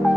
Video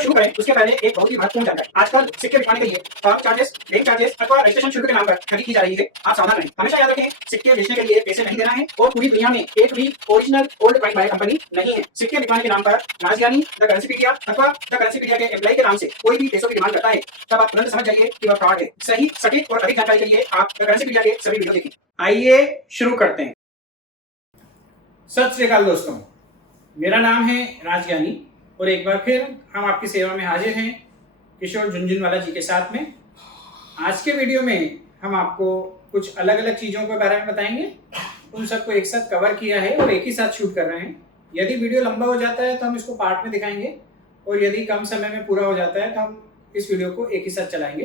शुरू करें उसके पहले एक बहुत ही महत्वपूर्ण जानकारी। आजकल सिक्के बिकवाने के लिए फर्म चार्जेस, बैंक चार्जेस अथवा रजिस्ट्रेशन शुल्क के नाम पर ठगी की जा रही है। आप सावधान रहें। हमेशा याद रखें, सिक्के बेचने के लिए पैसे नहीं देना है और पूरी दुनिया में एक भी original old coin buyer company नहीं है। सिक्के बिकवाने के नाम पर राजधानी, द करेंसीपीडिया अथवा द करेंसीपीडिया के एम्प्लॉय के नाम से कोई भी पैसों की डिमांड करता है, तब आप तुरंत समझ जाइए कि वह फ्रॉड है। सही, सटीक और अधिक जानकारी के लिए आप द करेंसीपीडिया के सभी वीडियो देखें। आइए शुरू करते हैं। सत श्री अकाल दोस्तों, मेरा नाम है राजज्ञानी और एक बार फिर हम आपकी सेवा में हाजिर हैं किशोर झुनझुनवाला जी के साथ में। आज के वीडियो में हम आपको कुछ अलग अलग चीज़ों के बारे में बताएंगे। उन सबको एक साथ कवर किया है और एक ही साथ शूट कर रहे हैं। यदि वीडियो लंबा हो जाता है तो हम इसको पार्ट में दिखाएंगे और यदि कम समय में पूरा हो जाता है तो हम इस वीडियो को एक ही साथ चलाएंगे।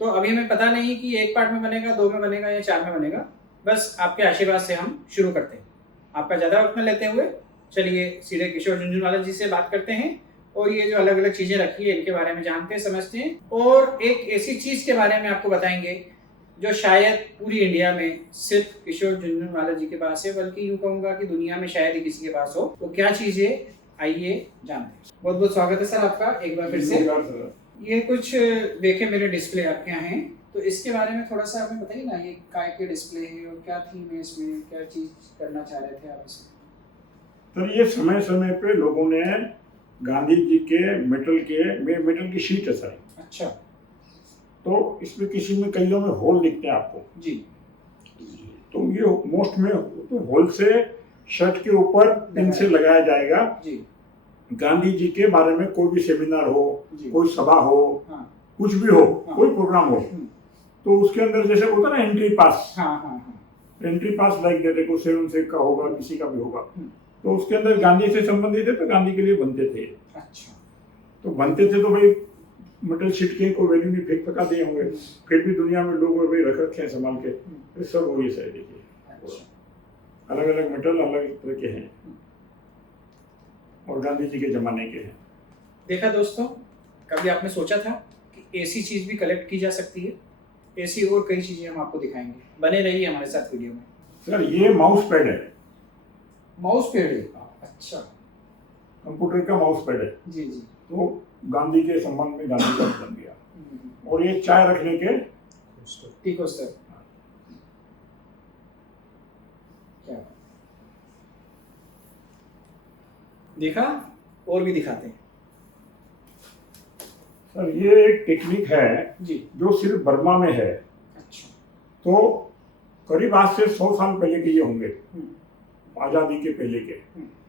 तो अभी हमें पता नहीं कि एक पार्ट में बनेगा, 2 में बनेगा या 4 में बनेगा। बस आपके आशीर्वाद से हम शुरू करते हैं। आपका ज़्यादा वक्त न लेते हुए चलिए सीधे किशोर झुनझुनवाला जी से बात करते हैं और ये जो अलग अलग चीज़ें रखी है इनके बारे में जानते हैं, समझते हैं और एक ऐसी चीज़ के बारे में आपको बताएंगे जो शायद पूरी इंडिया में सिर्फ किशोर झुनझुनवाला जी के पास है, बल्कि यूँ कहूँगा कि दुनिया में शायद ही किसी के पास हो। वो क्या चीज़ है, आइए जानते हैं। बहुत बहुत स्वागत है सर आपका एक बार फिर से। ये कुछ देखे मेरे डिस्प्ले आपके यहाँ हैं, तो इसके बारे में थोड़ा सा हमें बताइए ना, ये काय के डिस्प्ले है और क्या थीम है इसमें, क्या चीज़ करना चाह रहे थे आप इसमें? तो ये समय समय पे लोगों ने गांधी जी के मेटल की शीट है सर। अच्छा। तो इसमें किसी में कईयों में होल दिखते हैं आपको जी। तो ये मोस्ट में तो होल से शर्ट के ऊपर पिन से लगाया जाएगा जी। गांधी जी के बारे में कोई भी सेमिनार हो, कोई सभा हो, हाँ। कुछ भी हो, कोई प्रोग्राम हो, तो उसके अंदर जैसे होता ना एंट्री पास। एंट्री पास लाइक देते को 7 से का होगा, किसी का भी होगा, तो उसके अंदर गांधी से संबंधित है तो गांधी के लिए बनते थे। अच्छा। तो बनते थे तो भाई मेटल शीट के कोई वैल्यू नहीं, फेंक पका दिए होंगे, फिर भी दुनिया में लोग भाई रख रखे हैं संभाल के, तो सब वही है। देखिए अलग अलग मेटल अलग तरह के हैं और गांधी जी के जमाने के हैं। देखा दोस्तों, कभी आपने सोचा था कि ऐसी चीज भी कलेक्ट की जा सकती है? ऐसी और कई चीजें हम आपको दिखाएंगे, बने रहिए हमारे साथ वीडियो में। सर ये माउस पैड है। माउस पैड है? अच्छा। कंप्यूटर का माउस पैड है। जी जी। तो गांधी के संबंध में गांधी का बन गया। और ये चाय रखने के ठीक हो सर। क्या देखा, और भी दिखाते हैं सर। ये एक टेक्निक है जी जो सिर्फ बर्मा में है। अच्छा। तो करीब आज से 100 साल पहले के ये होंगे, आज़ादी के पहले के।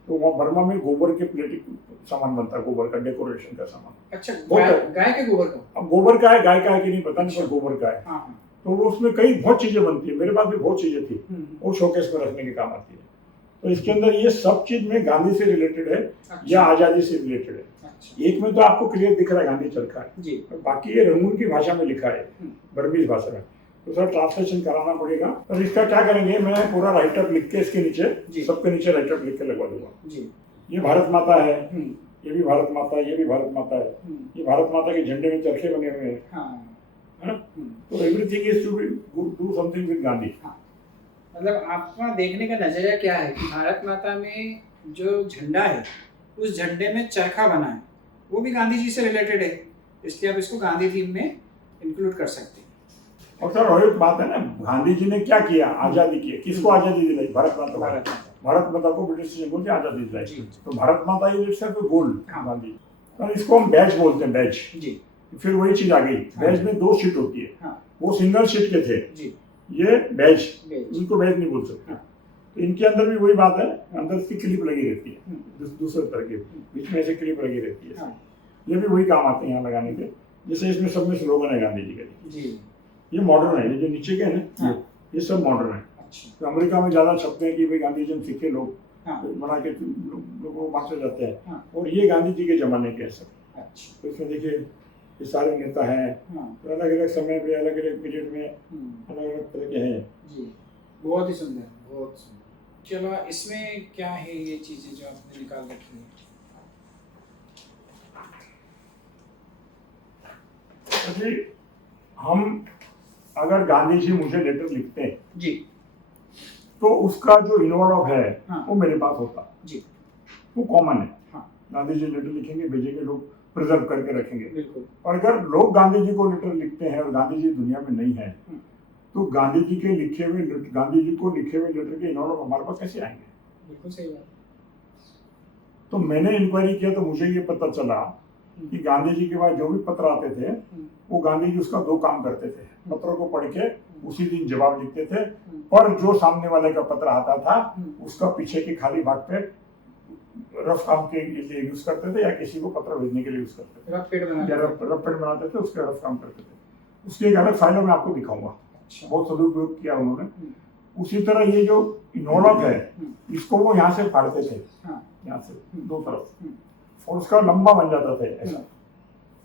तो वहाँ बर्मा में गोबर के प्लेटिक सामान बनता है, गोबर का डेकोरेशन का सामान। अच्छा, गाय के गोबर का? अब गोबर का है, गाय का है कि नहीं पता नहीं, पर गोबर का है। तो वो उसमें कई बहुत चीजें बनती है, मेरे पास भी बहुत चीजें थी, वो शोकेस में रखने के काम आती है। तो इसके अंदर ये सब चीज में गांधी से रिलेटेड है। अच्छा। या आजादी से रिलेटेड है। अच्छा। एक में तो आपको क्लियर दिख रहा है गांधी चरखा है, बाकी ये रंगून की भाषा में लिखा है, बर्मीज भाषा में, तो सर ट्रांसलेशन कराना पड़ेगा। और इसका क्या करेंगे, मैं पूरा राइटअप लिख के इसके नीचे, सबके नीचे राइटअप लिख के लगवा दूंगा। ये भारत माता है, ये भी भारत माता है, ये भी भारत माता है, ये भारत माता के झंडे में चरखे बने हुए हैं। तो everything is to do something with Gandhi. मतलब आपका देखने का नजरिया क्या है कि भारत माता में जो झंडा है उस झंडे में चरखा बना है, वो भी गांधी जी से रिलेटेड है, इसलिए आप इसको गांधी थीम में इंक्लूड कर सकते हैं। और सर वही बात है ना, गांधी जी ने क्या किया, आजादी की। किसको आजादी दिलाई? भारत माता। भारत माता को ब्रिटिश ने बोल के आजादी दिलाई। तो भारत माता ये सिर्फ गोल्ड गांधी। और इसको हम बैज बोलते हैं, बैज जी। फिर वही चीज आ गई, बैज में 2 शीट होती है, वो सिंगल शीट के थे जी। ये बैज, उनको बैज नहीं बोल सकते। तो इनके अंदर भी वही बात है, अंदर इसकी क्लिप लगी रहती है, दूसरे तरह के बीच में ऐसे क्लिप लगी रहती है। ये भी वही काम आते हैं यहाँ लगाने के। जैसे इसमें सब में स्लोगन है गांधी जी का। ये मॉडर्न है, ये जो नीचे के हैं ना, ये सब मॉडर्न है। अच्छा। तो अमेरिका में ज्यादा छपते हैं कि भाई गांधी जी सीखे लोग बना के लोगों को बांटे जाते हैं, और ये गांधी जी के जमाने के हैं सब। अच्छा। तो इसमें देखिए ये सारे नेता हैं, तो अलग अलग समय पे, अलग अलग पीरियड में अलग अलग तरह के हैं जी। बहुत ही सुंदर, बहुत सुंदर। चलो इसमें क्या है ये चीजें जो आपने निकाल रखी है? जी हम अगर गांधी जी मुझे लेटर लिखते हैं जी तो उसका जो इन्वॉल्व है हाँ। वो मेरे पास होता, जी वो कॉमन है। हाँ गांधी जी लेटर लिखेंगे, भेजेंगे, लोग प्रिजर्व करके रखेंगे। बिल्कुल और अगर लोग गांधी जी को लेटर लिखते हैं और गांधी जी दुनिया में नहीं है हम्म, तो गांधी जी के लिखे हुए गांधी जी को लिखे हुए लेटर के इन्वॉल्व हमारे पास कैसे आएंगे? बिल्कुल सही बात तो मैंने इंक्वायरी किया तो मुझे ये पता चला कि गांधी जी के पास जो भी पत्र आते थे वो गांधी जी उसका दो काम करते थे। पत्रों को पढ़ के उसी दिन जवाब लिखते थे, पर जो सामने वाले का पत्र आता था उसका पीछे के खाली भाग पे रफ काम के लिए यूज करते थे या किसी को पत्र भेजने के लिए यूज करते थे, रफ पेड़ बना या रफ पेड बनाते थे, उसके रफ काम करते थे। उसकी एक अलग फाइलों में आपको दिखाऊंगा, अच्छा बहुत सदुपयोग किया उन्होंने। उसी तरह ये जो इन्वॉल्व है इसको वो यहाँ से फाड़ते थे, हाँ यहाँ से दो तरफ, और उसका लंबा बन जाता था ऐसा।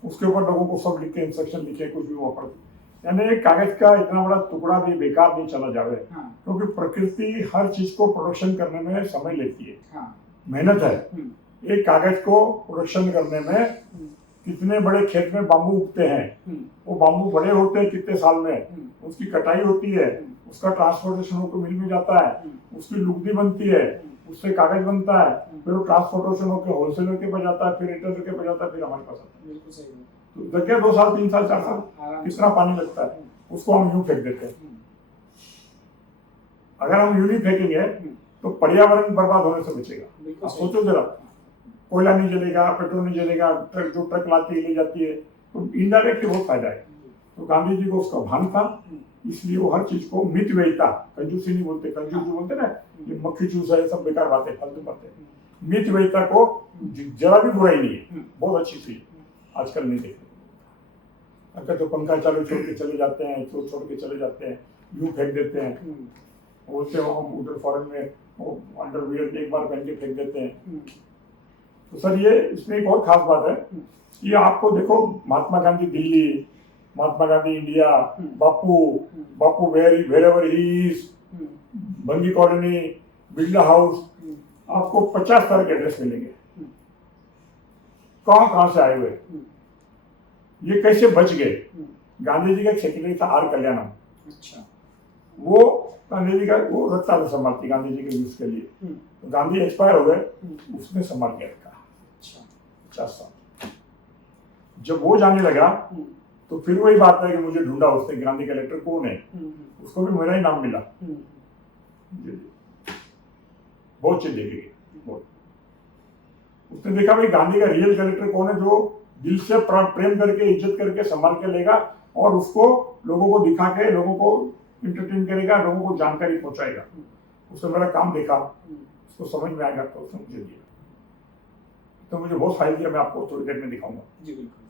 उसके ऊपर लोगों को सब लिख के इंस्ट्रक्शन लिखे, कुछ भी वो पढ़ते, यानी एक कागज का इतना बड़ा टुकड़ा भी बेकार नहीं चला जावे, क्योंकि प्रकृति हर चीज को प्रोडक्शन करने में समय लेती है, मेहनत है। एक कागज को प्रोडक्शन करने में कितने बड़े खेत में बाम्बू उगते हैं, वो बाम्बू बड़े होते हैं कितने साल में, उसकी कटाई होती है, उसका ट्रांसपोर्टेशन होकर मिल में जाता है, उसकी लुगदी बनती है, उससे कागज बनता है, फिर वो ट्रांसपोर्टेशन होकर होलसेलर के पास जाता है, फिर रिटेलर के पास जाता है, फिर हमारे पास आता है। बिल्कुल सही बात तो जगह 2 साल 3 साल 4 साल आराम कितना पानी लगता है, उसको हम यूं फेंक देते हैं। अगर हम यूं नहीं फेंकेंगे तो पर्यावरण बर्बाद होने से बचेगा। बिल्कुल आप सही सोचो जरा, कोयला नहीं जलेगा, पेट्रोल नहीं जलेगा, ट्रक जो ट्रक लाती है ले जाती है, तो इनडायरेक्ट बहुत फायदा है। तो गांधी जी को उसका भान था, इसलिए वो हर चीज को मितव्ययिता, कंजूसी नहीं बोलते, कंजूस जो बोलते ना, ये मक्खी चूस है, सब बेकार बातें, फालतू बातें। मितव्ययिता को जरा भी बुराई नहीं है, बहुत अच्छी चीज, आजकल नहीं देखते। अगर तो पंखा चालू छोड़ के चले जाते हैं, छोड़ के चले जाते हैं, यूं फेंक देते हैं, बोलते हो हम उधर फॉरेन में वो अंडरवियर एक बार पहन के फेंक देते हैं। तो सर ये इसमें एक और खास बात है कि आपको देखो, Mahatma Gandhi Delhi, Mahatma Gandhi India, Bapu wherever he is, बंगी कॉलोनी, बिरला हाउस, आपको 50 तरह के एड्रेस मिलेंगे। कहाँ से आए हुए, ये कैसे बच गए? गांधी जी का एक सेक्रेटरी था आर कल्याणम, अच्छा वो गांधी जी का वो रखता था संभालती गांधी जी के यूज के लिए। तो गांधी एक्सपायर हो गए, उसने संभाल के रखा 50 साल। जब वो जाने लगा तो फिर वही बात है कि मुझे ढूंढा उसने, गांधी का लेटर कौन है, उसको भी मेरा ही नाम मिला। बहुत चीज देखेगी, उसने देखा भाई गांधी का रियल कलेक्टर कौन है, जो दिल से प्रेम करके इज्जत करके संभाल के लेगा और उसको लोगों को दिखा के लोगों को इंटरटेन करेगा, लोगों को जानकारी पहुंचाएगा। उसने मेरा काम देखा, उसको समझ में आएगा, तो उसने मुझे दिया। तो मुझे बहुत फाइल दिया, मैं आपको थोड़ी देर में दिखाऊंगा। जी बिल्कुल।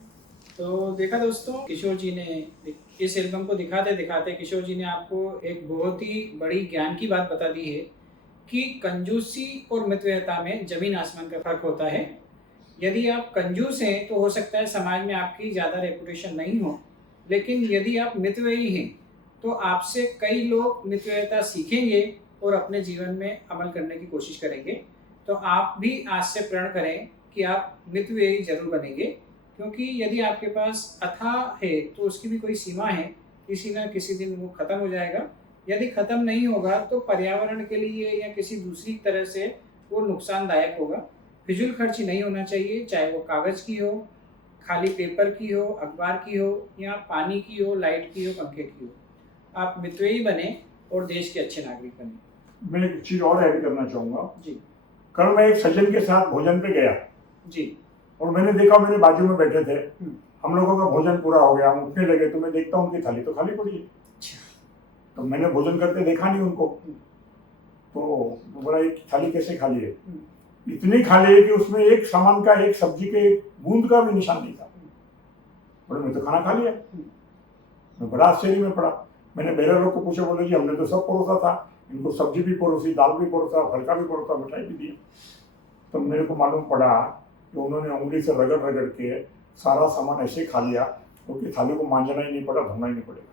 तो देखा दोस्तों, किशोर जी ने इस एल्बम को दिखाते दिखाते किशोर जी ने आपको एक बहुत ही बड़ी ज्ञान की बात बता दी है कि कंजूसी और मितव्ययिता में जमीन आसमान का फर्क होता है। यदि आप कंजूस हैं तो हो सकता है समाज में आपकी ज़्यादा रेपुटेशन नहीं हो, लेकिन यदि आप मितव्ययी हैं तो आपसे कई लोग मितव्ययिता सीखेंगे और अपने जीवन में अमल करने की कोशिश करेंगे। तो आप भी आज से प्रण करें कि आप मितव्ययी जरूर बनेंगे, क्योंकि यदि आपके पास अथाह है तो उसकी भी कोई सीमा है, किसी न किसी दिन वो खत्म हो जाएगा। यदि खत्म नहीं होगा तो पर्यावरण के लिए या किसी दूसरी तरह से वो नुकसानदायक होगा। फिजूल खर्ची नहीं होना चाहिए, चाहे वो कागज़ की हो, खाली पेपर की हो, अखबार की हो, या पानी की हो, लाइट की हो, पंखे की हो। आप मितव्ययी बने और देश के अच्छे नागरिक बने। मैं एक चीज और ऐड करना चाहूंगा जी। कल मैं एक सज्जन के साथ भोजन पे गया जी। और मैंने देखा मेरे बाजू में बैठे थे, हम लोगों का भोजन पूरा हो गया, हम उठने लगे तो मैं देखता हूँ उनकी थाली तो खाली पड़ी है। तो मैंने भोजन करते देखा नहीं उनको, तो बोला ये थाली कैसे खाली है? इतनी खाली है कि उसमें एक सामान का, एक सब्जी के बूंद का भी निशान नहीं था। बोले मैं तो खाना खा लिया। मैं बड़ा आश्चर्य में पड़ा। मैंने बेरा लोग को पूछा, बोले जी हमने तो सब परोसा था, इनको सब्जी भी परोसी, दाल भी परोसा, फलका भी परोसा, मिठाई भी दी। तो मेरे को मालूम पड़ा कि उन्होंने उंगली से रगड़ रगड़ के सारा सामान ऐसे खा लिया क्योंकि थाली को मांजना ही नहीं पड़ा, धोना ही नहीं पड़ेगा।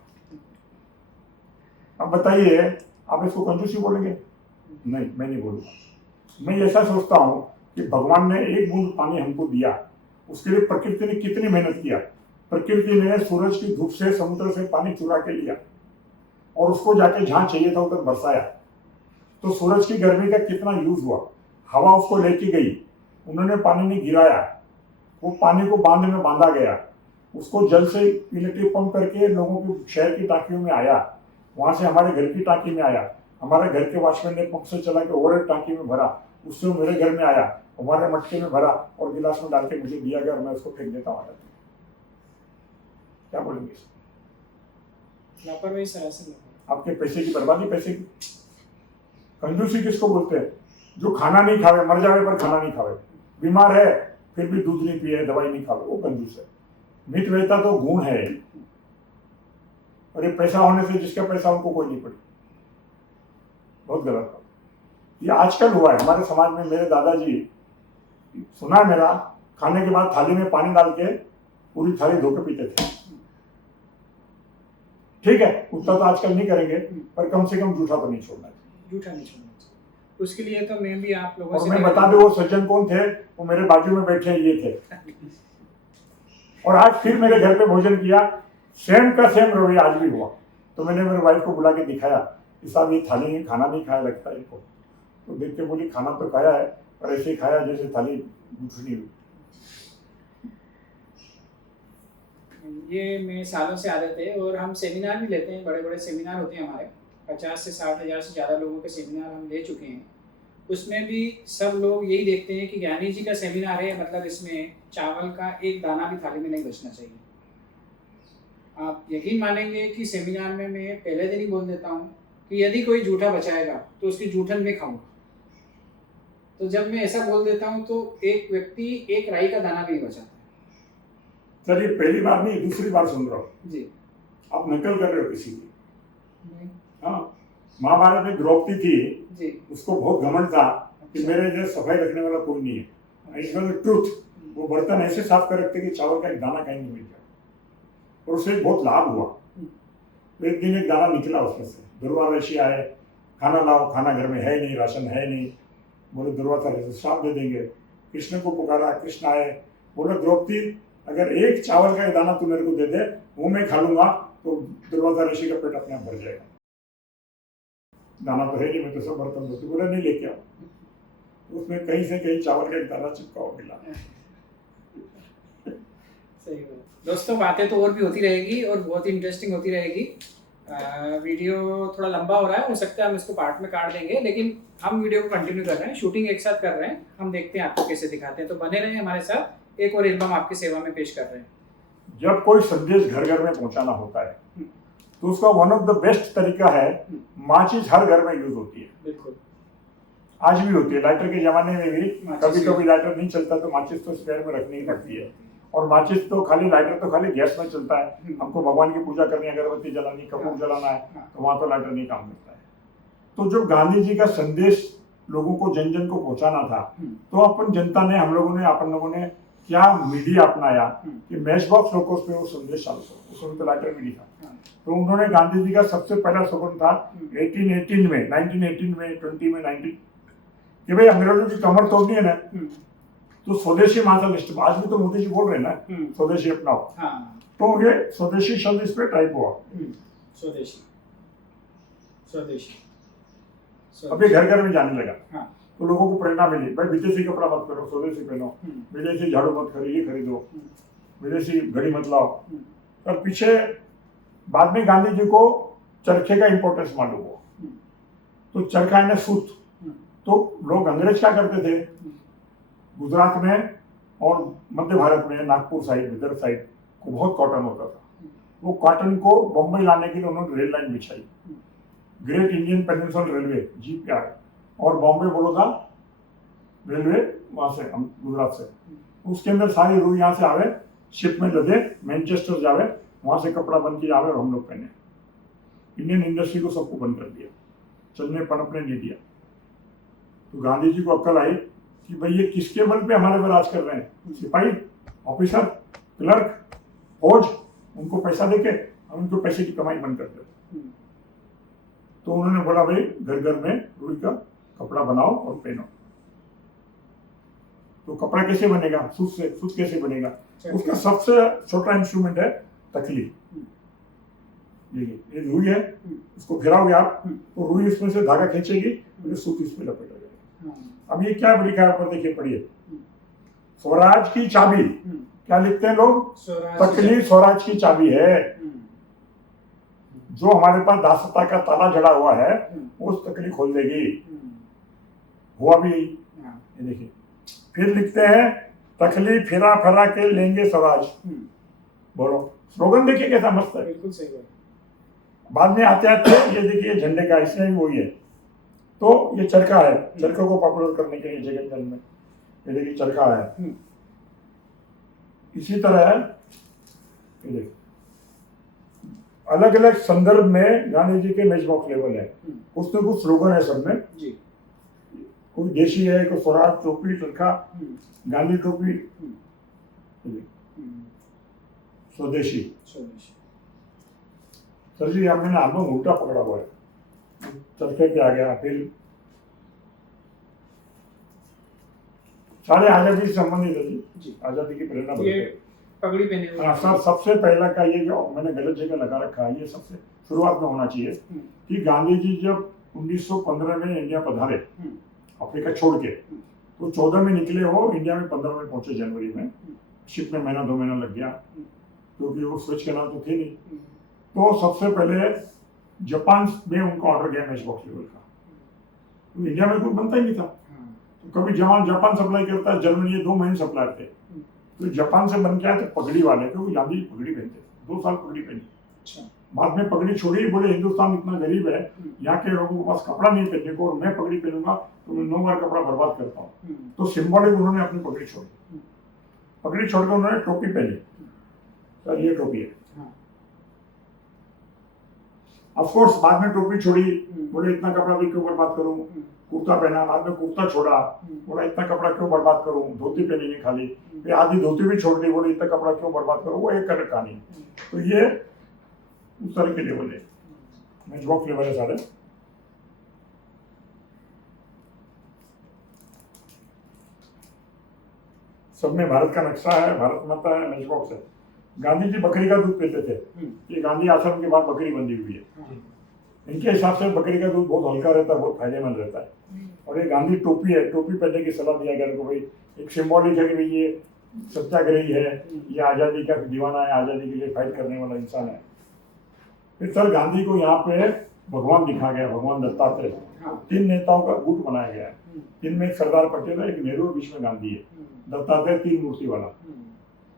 अब बताइए, आप इसको कंजूसी बोलेंगे? नहीं, मैं नहीं बोलूँगा। मैं ऐसा सोचता हूँ कि भगवान ने एक बूंद पानी हमको दिया, उसके लिए प्रकृति ने कितनी मेहनत किया। प्रकृति ने सूरज की धूप से, समुद्र से पानी चुरा के लिया और उसको जाके जहां चाहिए था उधर बरसाया। तो सूरज की गर्मी का कितना यूज हुआ, हवा उसको लेके गई, उन्होंने पानी में गिराया, वो पानी को बांध में बांधा गया, उसको जल से इलेक्ट्रिक पंप करके लोगों के शहर की टांकियों में आया, वहां से हमारे घर की टांकी में आया, हमारे घर के वॉचमैन ने पंप से चला के और एक टांकी में भरा, उससे मेरे घर में आया, हमारे मटके में भरा और गिलास में डाल के मुझे दिया गया और मैं उसको फेंक देता हूँ। क्या बोलेंगे? लापरवाही सरासर लापरवाही। आपके पैसे की बर्बादी, पैसे की कंजूसी किसको बोलते हैं? जो खाना नहीं खावे, मर जावे पर खाना नहीं खावे, बीमार है फिर भी दूध नहीं पिए, दवाई नहीं खावे, वो कंजूस है। मित वैता तो गुण है, और ये पैसा होने से जिसका पैसा उनको कोई नहीं पड़ी, बहुत गलत बात। ये आजकल हुआ है हमारे समाज में। मेरे दादाजी, सुना है मेरा, खाने के बाद थाली में पानी डाल के पूरी थाली धो के पीते थे। ठीक है, उतना तो आजकल नहीं करेंगे, पर कम से कम जूठा तो नहीं छोड़ना चाहिए। जूठा नहीं छोड़ना चाहिए। उसके लिए तो मैं भी आप लोगों और से मैं बता दूं वो सज्जन कौन थे, वो मेरे बाजू में बैठे ये थे। और आज फिर मेरे घर पे भोजन किया, सेम का सेम रवैया आज भी हुआ। तो मैंने मेरे वाइफ को बुला के दिखाया कि साहब ये थाली में खाना नहीं खाया लगता है इनको। तो देख के बोली खाना तो खाया है, पर ऐसे ही खाया जैसे थाली जूठी हुई। ये मैं सालों से आदत है, और हम सेमिनार भी लेते हैं, बड़े बड़े सेमिनार होते हैं हमारे, 50 से 60 हज़ार से ज़्यादा लोगों के सेमिनार हम ले चुके हैं। उसमें भी सब लोग यही देखते हैं कि ज्ञानी जी का सेमिनार है, मतलब इसमें चावल का एक दाना भी थाली में नहीं बचना चाहिए। आप यकीन मानेंगे कि सेमिनार में मैं पहले दिन ही बोल देता हूँ कि यदि कोई जूठा बचाएगा तो उसकी जूठन में खाऊंगा। तो जब मैं ऐसा बोल देता हूँ तो एक व्यक्ति एक राई का दाना भी नहीं बचाता। चलिए, पहली बार नहीं दूसरी बार सुन रहा हूँ जी, आप नकल कर रहे हो किसी की। नहीं। हाँ, महाभारत में द्रौपदी थी जी, उसको बहुत घमंड था कि मेरे जैसे सफाई रखने वाला कोई नहीं है। इसमें ट्रूथ, वो बर्तन ऐसे साफ कर रखते कि चावल का एक दाना कहीं नहीं मिल जाए, और उससे बहुत लाभ हुआ। तो एक दिन एक दाना निकला उसमें से। दुर्वासा ऋषि आए, खाना लाओ, खाना घर में है नहीं, राशन है नहीं। बोले दुर्वासा ऋषि साफ दे देंगे। कृष्ण को पुकारा, कृष्ण आए, बोले द्रौपदी अगर एक चावल का दाना तू मेरे को दे दे, वो मैं खा लूंगा, तो दुर्वासा ऋषि का पेट अपने आप भर जाएगा। दाना तो है नहीं, मैं तो सब बर्तन धोती। बोले नहीं लेके आओ। उसमें कहीं से कहीं चावल का एक दाना चिपका हो मिला। सही बात। दोस्तों, बातें तो और भी होती रहेगी और बहुत ही इंटरेस्टिंग होती रहेगी। वीडियो थोड़ा लंबा हो रहा है, हो सकता है हम इसको पार्ट में काट देंगे, लेकिन हम वीडियो को कंटिन्यू कर रहे हैं, शूटिंग एक साथ कर रहे हैं। हम देखते हैं आपको कैसे दिखाते हैं, तो बने रहें हमारे साथ। एक और एल्बम आपकी सेवा में पेश कर रहे हैं। जब कोई संदेश घर घर में पहुंचाना होता है तो उसका वन ऑफ द बेस्ट तरीका है, माचिस हर घर में यूज होती है। बिल्कुल, आज भी होती है। लाइटर के जमाने में भी माचिस कभी कभी लाइटर नहीं चलता तो माचिस तो स्पेयर में रखनी ही पड़ती है। और माचिस तो खाली, लाइटर तो खाली गैस में चलता है। हमको भगवान की पूजा करनी, अगरबत्ती जलानी, कपूर जलाना है, तो वहां तो लाइटर नहीं काम करता है। तो जब गांधी जी का संदेश लोगों को, जन जन को पहुंचाना था, तो अपन जनता ने, हम लोगों ने क्या मीडिया अपनाया कि मैच बॉक्स लोगों पे वो संदेश चालू करो। उसमें तो लाइटर भी था। तो उन्होंने, गांधी जी का सबसे पहला स्लोगन था 1918 में, 1918 में, 20 में, 19 कि भाई अंग्रेजों की कमर तोड़नी है ना, तो स्वदेशी माता लिस्ट। आज भी तो मोदी जी बोल रहे हैं ना स्वदेशी अपनाओ। तो ये स्वदेशी शब्द इस पे टाइप हुआ। स्वदेशी, स्वदेशी, अभी घर घर में जाने लगा। हाँ। तो लोगों को प्रेरणा मिली, भाई विदेशी कपड़ा मत करो, स्वदेशी पहनो, विदेशी झाड़ू मत खरीदो, विदेशी घड़ी मत लाओ। और पीछे बाद में गांधी जी को चरखे का इंपॉर्टेंस मालूम हुआ। तो चरखा यानी सूत। तो लोग, अंग्रेज क्या करते थे, गुजरात में और मध्य भारत में, नागपुर साइड, विदर्भ साइड को बहुत कॉटन होता था। वो कॉटन को बम्बई लाने के लिए उन्होंने रेल लाइन बिछाई, great Indian peninsular railway, GPR, और बॉम्बे बड़ौदा रेलवे, वहां से, गुजरात से। उसके अंदर सारी रूई यहाँ से आवे, शिप में लदे, मैनचेस्टर जावे, वहां से कपड़ा बन के आवे और हम लोग पहने। इंडियन इंडस्ट्री को सबको बंद कर दिया, चलने पनपने नहीं दिया। तो गांधी जी को अक्ल आई कि भाई ये किसके बल पे हमारे पर राज कर रहे हैं? सिपाही, ऑफिसर, क्लर्क, फौज, उनको पैसा देके हम उनको पैसे की कमाई बंद कर देते। तो उन्होंने बोला भाई घर घर में रुई का कपड़ा बनाओ और पहनो। तो कपड़ा कैसे बनेगा, सूत कैसे बनेगा, उसका सबसे छोटा इंस्ट्रूमेंट है तकली। देखिए ये रुई है, उसको फिराओगे आप तो रुई उसमें से धागा खींचेगी, तो सूत इसमें लपेट हो जाएगा। अब ये क्या लिखा है ऊपर, देखिए पढ़िए, स्वराज की चाबी, क्या लिखते हैं लोग, तकली स्वराज की चाबी है। जो हमारे पास दासता का ताला जड़ा हुआ है उस तकली खोल देगी। हुआ भी यही, ये देखिए। फिर लिखते हैं तकली फिरा फिरा के लेंगे स्वराज। बोलो, स्लोगन देखिए कैसा मस्त है। बिल्कुल सही है। बाद में आते आते ये देखिए झंडे का, इसमें भी वही है। तो ये चरखा है, चरखे को पॉपुलर करने के लिए जगत जन में ये देखिए चरखा है। इसी तरह है, ये देखिए अलग अलग संदर्भ में गांधी जी के मैच बॉक्स लेवल है, कुछ न कुछ स्लोगन है सब में। कोई देशी है, कोई स्वराज, टोपी, चरखा, गांधी टोपी, स्वदेशी। सर जी आपने ना आलबम उल्टा पकड़ा हुआ है, चरखे पे आ गया। फिर सारे आजादी से संबंधित है जी, आजादी की प्रेरणा पगड़ी पहने हुए। हाँ सर, सबसे पहला का ये जो मैंने गलत जगह लगा रखा है, ये सबसे शुरुआत में होना चाहिए कि गांधी जी जब 1915 में इंडिया पधारे अफ्रीका छोड़ के, तो 14 में निकले हो, इंडिया में 15 में पहुंचे जनवरी में। शिप में महीना 2 महीना लग गया क्योंकि वो स्विच कैनाल तो थे नहीं। तो सबसे पहले जापान में उनको ऑर्डर गया मैच बॉक्स लेवल का, तो इंडिया में कोई बनता ही नहीं था। तो कभी जापान सप्लाई करता है, जर्मनी, ये 2 महीने सप्लाई थे। तो जापान से बन के आए थे पगड़ी वाले, क्योंकि गांधी पगड़ी पहनते थे, 2 साल पगड़ी पहनी। बाद में पगड़ी छोड़ी, बोले हिंदुस्तान इतना गरीब है, यहाँ के लोगों के पास कपड़ा नहीं पहनने को, और मैं पगड़ी पहनूंगा तो मैं 9 बार कपड़ा बर्बाद करता हूँ। तो सिंबॉलिक उन्होंने अपनी पगड़ी छोड़ी, पगड़ी छोड़कर उन्होंने टोपी पहनी। सर ये टोपी है। ऑफकोर्स बाद में टोपी छोड़ी, बोले इतना कपड़ा भी क्यों बर्बाद करूं, कुर्ता पहना, बाद में कुर्ता छोड़ा, बोला इतना कपड़ा क्यों बर्बाद करूं, धोती पहनी नहीं खाली, फिर आधी धोती भी छोड़ दी, बोले इतना कपड़ा क्यों बर्बाद करूं, वो एक अलग कहानी। तो ये उस तरह के लेवल है, मैच बॉक्स लेवल है सारे। सब में भारत का नक्शा है, भारत माता है, मैच बॉक्स है। गांधी जी बकरी का दूध पीते थे, ये गांधी आश्रम के बाद बकरी बंधी हुई है। इनके हिसाब से बकरी का दूध बहुत हल्का रहता है, बहुत फायदेमंद रहता है। और ये गांधी टोपी है, टोपी पहनने की सलाह दिया गया को, भाई एक सिंबॉलिक है कि भाई ये सत्याग्रही है, ये आज़ादी का दीवाना है, आज़ादी के लिए फाइट करने वाला इंसान है। फिर सर गांधी को यहाँ पे भगवान दिखा गया, भगवान दत्तात्रेय। 3 नेताओं का गुट बनाया गया है, इनमें एक सरदार पटेल है, एक नेहरू, बीच में गांधी है। दत्तात्रेय 3 मूर्ति वाला,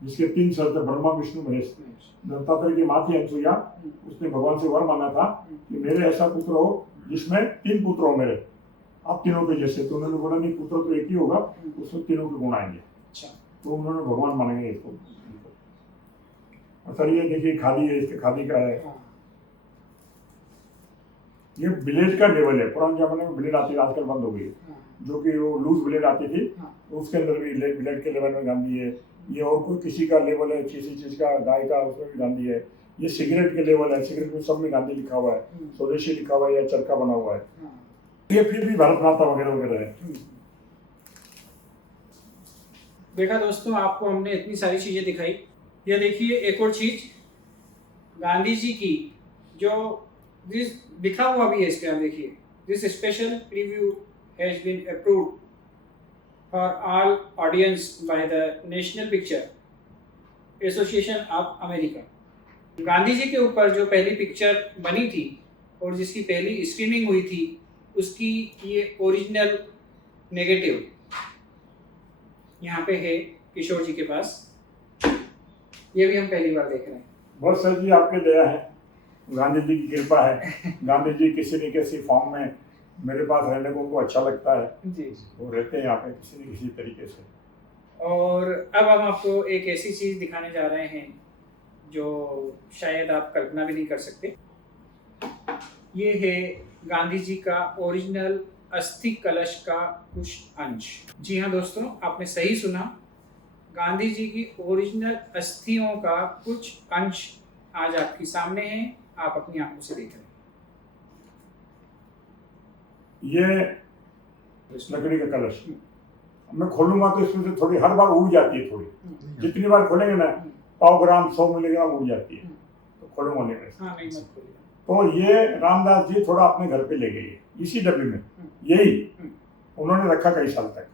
जिसके 3 सर थे, ब्रह्मा विष्णु महेश। दत्तात्रेय की माँ थी अनसुईया, उसने भगवान से वर मांगा था कि मेरे ऐसा पुत्र हो जिसमें 3 पुत्र हो मेरे, आप तीनों के जैसे। तो उन्होंने बोला नहीं, पुत्र तो एक ही होगा, उसमें तीनों के गुण आएंगे। तो उन्होंने भगवान मानेंगे इसको। सर ये देखिए खादी है, इसके खादी का है। ये ब्लेड का लेवल है, पुराने जमाने में ब्लेड आती थी, आजकल बंद हो गई, जो कि वो लूज ब्लेड आती थी, तो उसके अंदर भी ब्लेड के लेवल में गांधी है। ये और कोई किसी का लेवल है, किसी चीज का, गाय का, उसमें भी गांधी है। ये सिगरेट के लेवल है, सिगरेट में सब में गांधी लिखा हुआ है, स्वदेशी लिखा हुआ है या चरखा बना हुआ है। ये फिर भी भारत माता वगैरह वगैरह है। देखा दोस्तों, आपको हमने इतनी सारी चीजें दिखाई। ये देखिए एक और चीज गांधी जी की, जो दिस लिखा हुआ भी है इसके अंदर, देखिए this special preview has been approved for all audiences by the national picture association of America. Gandhi ji के ऊपर जो पहली पिक्चर बनी थी और जिसकी पहली स्क्रीनिंग हुई थी, उसकी ये ओरिजिनल नेगेटिव यहाँ पे है किशोर जी के पास। ये भी हम पहली बार देख रहे हैं। बहुत सर जी आपके दया है, गांधी जी की कृपा है। गांधी जी किसी न किसी फॉर्म में मेरे पास रहने को उनको अच्छा लगता है जी, वो रहते हैं यहाँ पे किसी न किसी तरीके से। और अब हम आपको एक ऐसी चीज़ दिखाने जा रहे हैं जो शायद आप कल्पना भी नहीं कर सकते। ये है गांधी जी का ओरिजिनल अस्थि कलश का कुछ अंश। जी हाँ दोस्तों, आपने सही सुना, गांधी जी की ओरिजिनल अस्थियों का कुछ अंश आज आपके सामने है, आप अपनी आंखों से देख रहे हैं। ये लकड़ी का कलश, मैं खोलूंगा तो इसमें से थोड़ी हर बार उड़ जाती है थोड़ी, जितनी बार खोलेंगे ना 100 ग्राम 100 मिलीग्राम उड़ जाती है, तो खोलूंगा नहीं मैं। हाँ नहीं मत खोलिए। तो ये रामदास जी थोड़ा अपने घर पे ले गए इसी डब्बे में, यही उन्होंने रखा कई साल तक।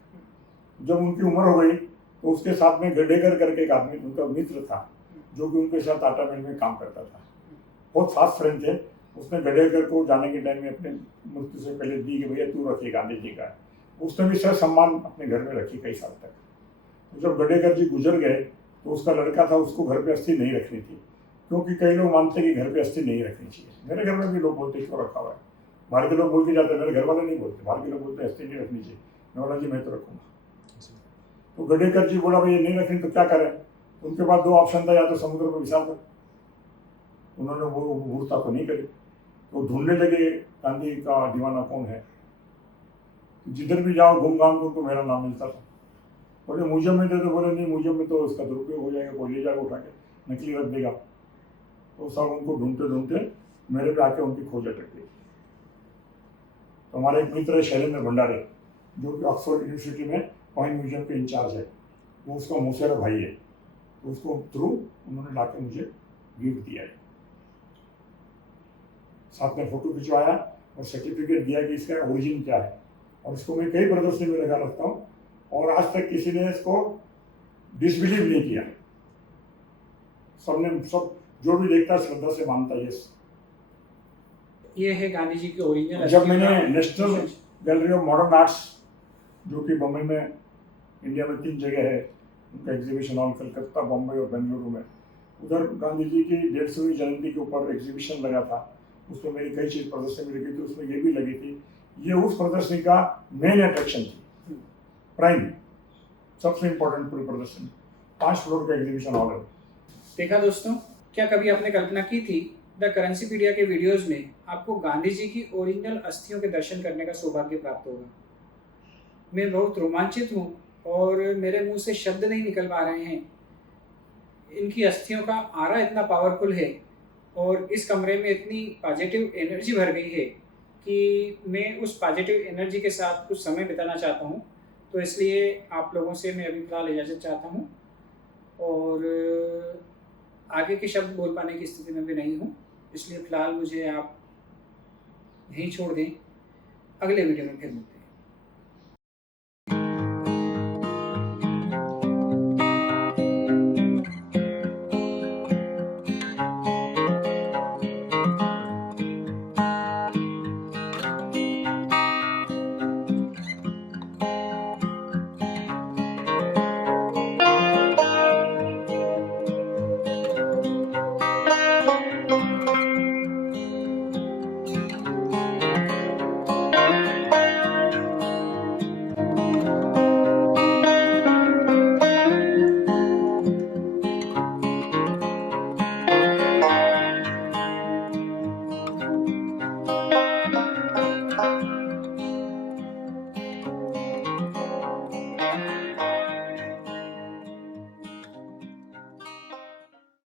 जब उनकी उम्र हो गई तो उसके साथ में गडेकर करके एक आदमी उनका मित्र था, जो कि उनके साथ आटा मिल में काम करता था, बहुत खास फ्रेंड थे। उसने गडेकर को जाने के टाइम में अपने मृत्यु से पहले दी कि भैया तू रखिए गांधी जी का। उसने भी सर सम्मान अपने घर में रखी कई साल तक। तो जब गडेकर जी गुजर गए तो उसका लड़का था, उसको घर पे अस्थि नहीं रखनी थी, क्योंकि कई लोग मानते हैं कि घर पे अस्थि नहीं रखनी चाहिए। मेरे घर में भी लोग बोलते क्यों रखा हुआ है, बाहर के लोग बोल के जाते हैं, मेरे घर वाले नहीं बोलते, बाहर के लोग बोलते अस्थि नहीं रखनी चाहिए। मैं बोला जी मैं तो रखूँगा। तो गडेकर जी बोला भाई ये नहीं रखनी तो क्या करें। उनके पास 2 ऑप्शन था, या तो समुद्र में विशाल कर। उन्होंने वो मूर्ता तो नहीं करी, तो ढूंढने लगे गांधी का दीवाना कौन है। जिधर भी जाओ घूम घाम को तो मेरा नाम मिलता था। बोले म्यूजियम में दे दो, बोले नहीं म्यूजियम में तो उसका दुरुपयोग हो जाएगा, कोई ले जाएगा उठा के नकली रख देगा। तो सब उनको ढूंढते ढूंढते मेरे पे आके उनकी खोज अटक गई। तो हमारे एक मित्र है शैलेंद्र भंडारे, जो कि ऑक्सफोर्ड यूनिवर्सिटी में कॉइन म्यूजियम के इंचार्ज है, वो उसका मौसेरा भाई है। तो उसको थ्रू उन्होंने ला के मुझे गिफ्ट दिया है, साथ में फोटो खिंचवाया और सर्टिफिकेट दिया कि इसका ओरिजिन क्या है। और इसको मैं कई प्रदर्शनी में लगा रखता हूँ, और आज तक किसी ने इसको डिसबिलीव नहीं किया। सबने सब जो भी देखता है श्रद्धा से मानता है। ये है गांधी जी की ओरिजिनल। जब मैंने national gallery of modern arts, जो कि बम्बई में, इंडिया में 3 जगह है उनका एग्जीबिशन हॉल, कलकत्ता, बम्बई और बेंगलुरु में, उधर गांधी जी की 150वीं जयंती के ऊपर एग्जीबिशन लगा था। उसमें मेरी कई चीज़ प्रदर्शनी में लगी थी, उसमें ये भी लगी थी। ये उस प्रदर्शनी का मेन अट्रैक्शन थी, प्राइम, सबसे इम्पोर्टेंट पूरी प्रदर्शनी। 5 फ्लोर का एग्जीबिशन हॉल है। देखा दोस्तों, क्या कभी आपने कल्पना की थी द करेंसीपीडिया के वीडियोस में आपको गांधी जी की ओरिजिनल अस्थियों के दर्शन करने का सौभाग्य प्राप्त होगा। मैं बहुत रोमांचित हूँ और मेरे मुंह से शब्द नहीं निकल पा रहे हैं। इनकी अस्थियों का आरा इतना पावरफुल है और इस कमरे में इतनी पॉजिटिव एनर्जी भर गई है कि मैं उस पॉजिटिव एनर्जी के साथ कुछ समय बिताना चाहता हूँ। तो इसलिए आप लोगों से मैं अभी फिलहाल इजाज़त चाहता हूँ और आगे के शब्द बोल पाने की स्थिति में भी नहीं हूँ, इसलिए फ़िलहाल मुझे आप यहीं छोड़ दें। अगले वीडियो में फिर मिलते हैं।